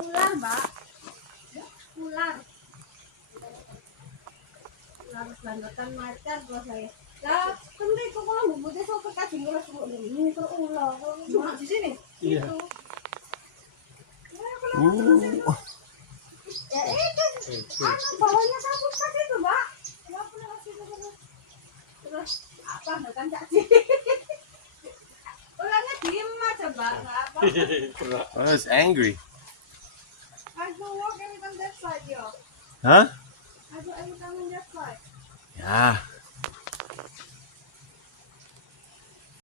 Ular, Mbak. Ular. Ular bangetan macan kalau saya. Lah, kan itu kalau ngomongnya soal kekasih ngeres ini ke ular. Cuma di sini. Iya. Gitu. Ya itu, bawahnya kampus kan itu, Mbak. Kenapa ngasih terus apa kan cacing? Ularnya diem aja, Mbak. Nggak apa. Oh, it's angry. I go walk every time that side, yo. Huh? I go every time on that side. Yeah.